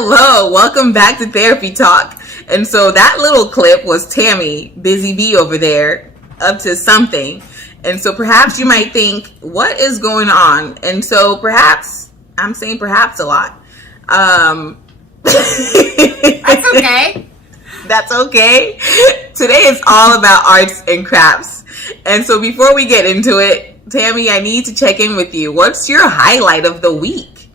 Hello, welcome back to Therapy Talk. And so that little clip was Tammy, Busy Bee over there, up to something. And so perhaps you might think, what is going on? And so perhaps, I'm saying perhaps a lot. That's okay. That's okay. Today is all about arts and crafts. And so before we get into it, Tammy, I need to check in with you. What's your highlight of the week?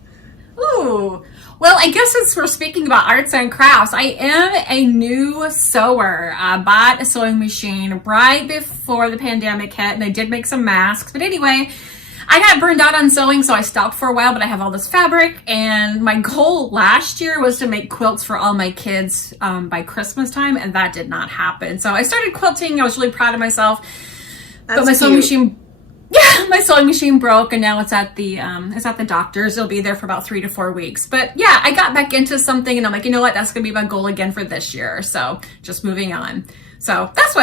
Ooh. Well, I guess since we're speaking about arts and crafts, I am a new sewer. I bought a sewing machine right before the pandemic hit, and I did make some masks. But anyway, I got burned out on sewing, so I stopped for a while, but I have all this fabric. And my goal last year was to make quilts for all my kids by Christmas time, and that did not happen. So I started quilting. I was really proud of myself. That's but my sewing cute. machine... Yeah, my sewing machine broke, and now it's at the doctor's. It'll be there for about 3 to 4 weeks. But yeah, I got back into something, and I'm like, you know what? That's gonna be my goal again for this year. So just moving on. So that's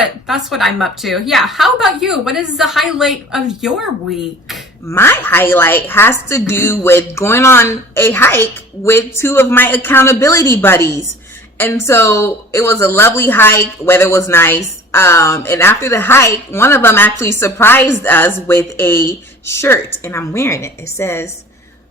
what I'm up to. Yeah. How about you? What is the highlight of your week? My highlight has to do with going on a hike with two of my accountability buddies. And so it was a lovely hike. Weather was nice. And after the hike, one of them actually surprised us with a shirt. And I'm wearing it. It says,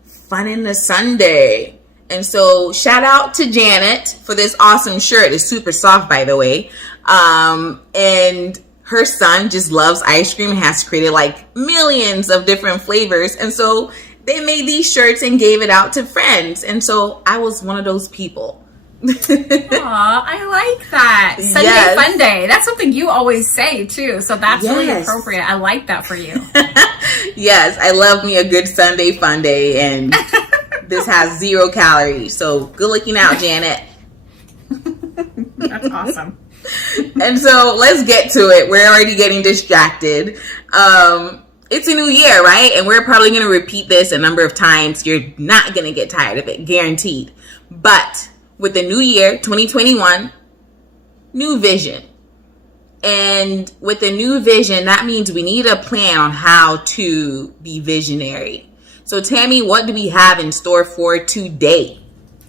Fun in the Sunday. And so shout out to Janet for this awesome shirt. It's super soft, by the way. And her son just loves ice cream and has created like millions of different flavors. And so they made these shirts and gave it out to friends. And so I was one of those people. Aw, I like that. Sunday Yes. Fun Day. That's something you always say too. So that's really Yes. appropriate. I like that for you. Yes, I love me a good Sunday Fun Day. And this has 0 calories. So good looking out, Janet. That's awesome. And so let's get to it. We're already getting distracted. It's a new year, right? And we're probably going to repeat this a number of times. You're not going to get tired of it, guaranteed. But with the new year, 2021, new vision. And with the new vision, that means we need a plan on how to be visionary. So Tammy, what do we have in store for today?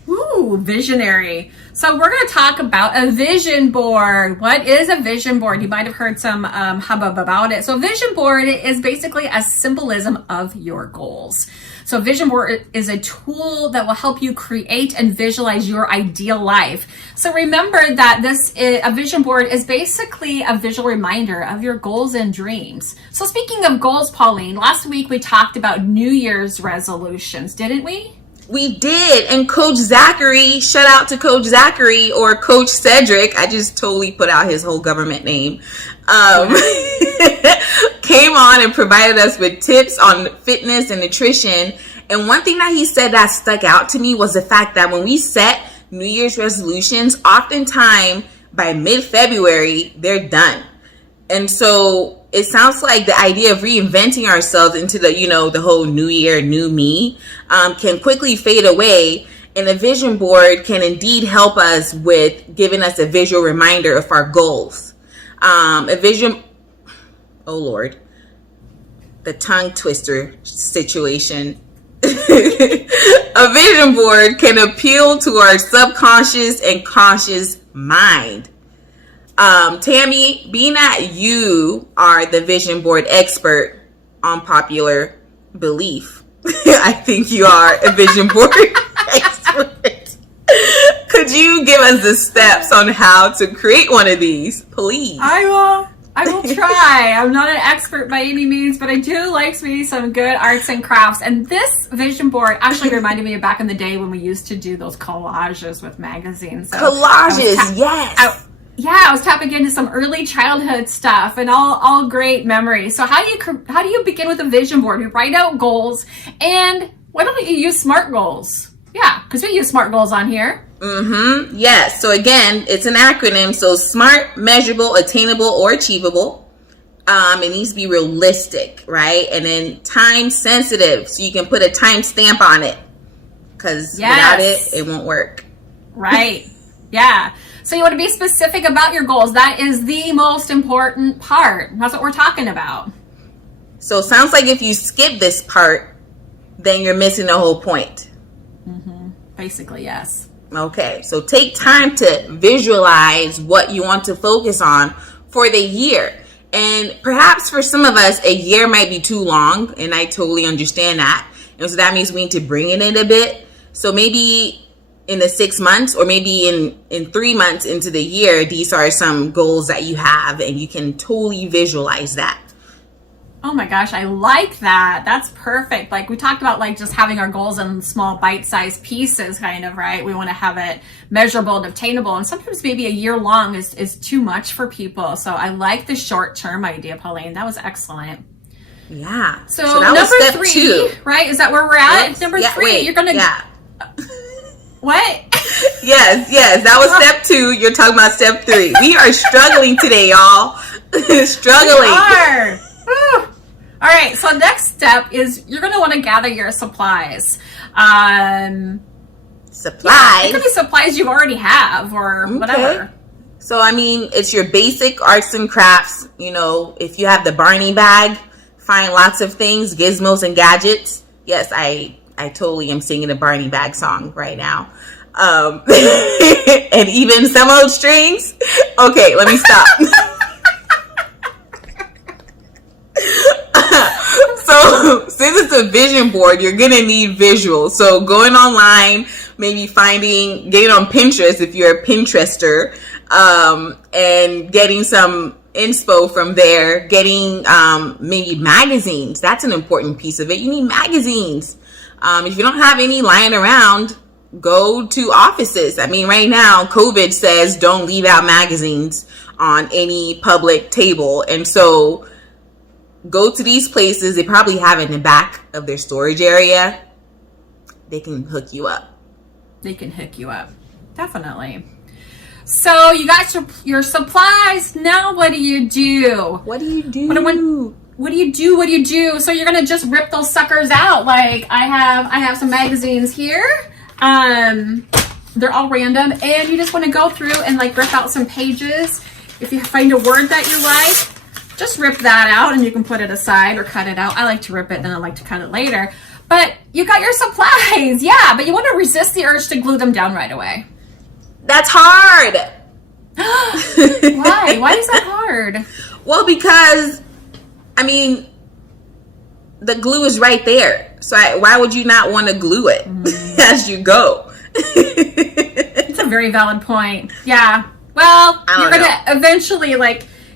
Ooh, visionary. So we're going to talk about a vision board. What is a vision board? You might have heard some hubbub about it. So a vision board is basically a symbolism of your goals. So a vision board is a tool that will help you create and visualize your ideal life. So remember that a vision board is basically a visual reminder of your goals and dreams. So speaking of goals, Pauline, last week we talked about New Year's resolutions, didn't we? We did. And Coach Zachary, shout out to Coach Zachary or Coach Cedric. I just totally put out his whole government name. Came on and provided us with tips on fitness and nutrition. And one thing that he said that stuck out to me was the fact that when we set New Year's resolutions, oftentimes by mid-February, they're done. And so it sounds like the idea of reinventing ourselves into the whole new year, new me, can quickly fade away. And a vision board can indeed help us with giving us a visual reminder of our goals. Oh Lord, the tongue twister situation. A vision board can appeal to our subconscious and conscious mind. Tammy, being that you are the vision board expert on popular belief, I think you are a vision board expert. Could you give us the steps on how to create one of these, please? I will try. I'm not an expert by any means, but I do like me some good arts and crafts. And this vision board actually reminded me of back in the day when we used to do those collages with magazines. So Collages, yes. I was tapping into some early childhood stuff and all great memories. So how do you begin with a vision board? You write out goals, and why don't you use SMART goals? Yeah, because we use SMART goals on here. Mm-hmm. Yes. So again, it's an acronym. So SMART, measurable, attainable, or achievable. It needs to be realistic, right? And then time sensitive, so you can put a time stamp on it. Because without it won't work. Right. Yeah. So you want to be specific about your goals. That is the most important part. That's what we're talking about. So it sounds like if you skip this part, then you're missing the whole point. Mm-hmm. Basically, yes. Okay, so take time to visualize what you want to focus on for the year. And perhaps for some of us, a year might be too long, and I totally understand that. And so that means we need to bring it in a bit. So maybe in the 6 months, or maybe in 3 months into the year, these are some goals that you have, and you can totally visualize that. Oh my gosh, I like that. That's perfect. Like we talked about, like just having our goals in small bite-sized pieces, kind of, right? We want to have it measurable and obtainable. And sometimes maybe a year long is too much for people. So I like the short-term idea, Pauline. That was excellent. Yeah. So that was step 3, 2. Right? Is that where we're at? Oops. Number 3, wait, you're going to... Yeah. What? Yes. That was step 2. You're talking about step 3. We are struggling today, y'all. Struggling. We are. All right, so next step is you're going to want to gather your supplies. Supplies? Yeah, it could be supplies you already have or whatever. So, I mean, it's your basic arts and crafts. You know, if you have the Barney bag, find lots of things, gizmos and gadgets. Yes, I totally am singing a Barney bag song right now. And even some old strings. Okay, let me stop. So since it's a vision board, you're going to need visuals. So going online, maybe getting on Pinterest if you're a Pinterester, and getting some inspo from there, getting maybe magazines. That's an important piece of it. You need magazines. If you don't have any lying around, go to offices. I mean, right now, COVID says don't leave out magazines on any public table. And so go to these places. They probably have it in the back of their storage area. They can hook you up. Definitely. So you got your supplies. Now what do you do? What do you do? What do you do? So you're gonna just rip those suckers out. Like I have some magazines here. They're all random, and you just want to go through and like rip out some pages. If you find a word that you like, just rip that out and you can put it aside or cut it out. I like to rip it and I like to cut it later. But you got your supplies. Yeah, but you want to resist the urge to glue them down right away. That's hard. Why? Why is that hard? Well, because, I mean, the glue is right there. So why would you not want to glue it as you go? It's a very valid point. Yeah. Well, you're going to eventually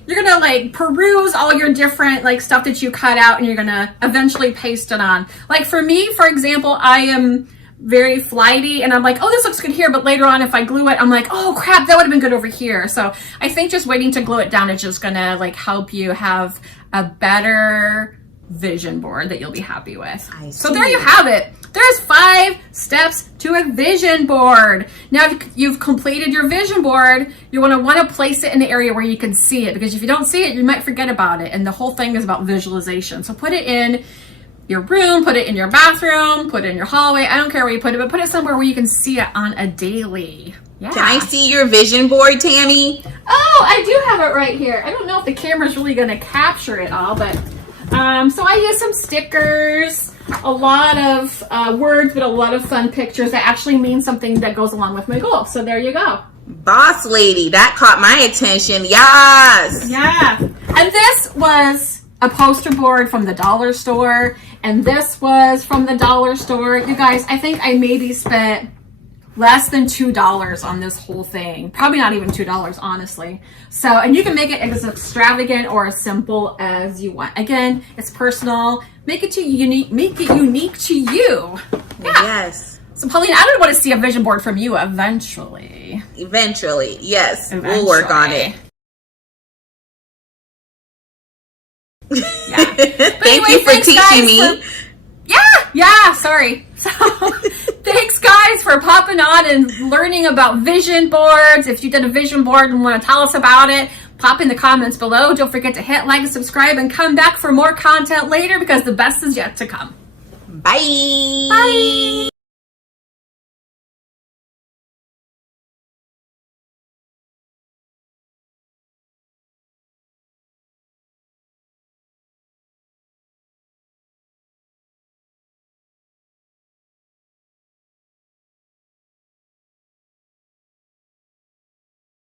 you're going to peruse all your different stuff that you cut out, and you're going to eventually paste it on. Like for me, for example, I am very flighty and I'm like, oh, this looks good here. But later on, if I glue it, I'm like, oh crap, that would have been good over here. So I think just waiting to glue it down is just going to help you have a better vision board that you'll be happy with. So there you have it. There's 5 steps to a vision board. Now, if you've completed your vision board, you want to place it in the area where you can see it, because if you don't see it, you might forget about it. And the whole thing is about visualization. So put it in your room, put it in your bathroom, put it in your hallway. I don't care where you put it, but put it somewhere where you can see it on a daily. Yeah. Can I see your vision board, Tammy? Oh, I do have it right here. I don't know if the camera's really going to capture it all, but so I use some stickers, a lot of words, but a lot of fun pictures that actually mean something that goes along with my goal. So there you go. Boss lady, that caught my attention. Yes. Yeah. And this was a poster board from the dollar store, and this was from the dollar store. You guys, I think I maybe spent less than $2 on this whole thing. Probably not even $2, honestly. So, and you can make it as extravagant or as simple as you want. Again, it's personal. Make it unique to you. Yeah. Yes. So, Pauline, I don't want to see a vision board from you eventually. Eventually, yes. We'll work on it. Yeah. Thank you for teaching me. Sorry. So thanks guys for popping on and learning about vision boards. If you did a vision board and want to tell us about it, pop in the comments below. Don't forget to hit like and subscribe and come back for more content later, because the best is yet to come. Bye.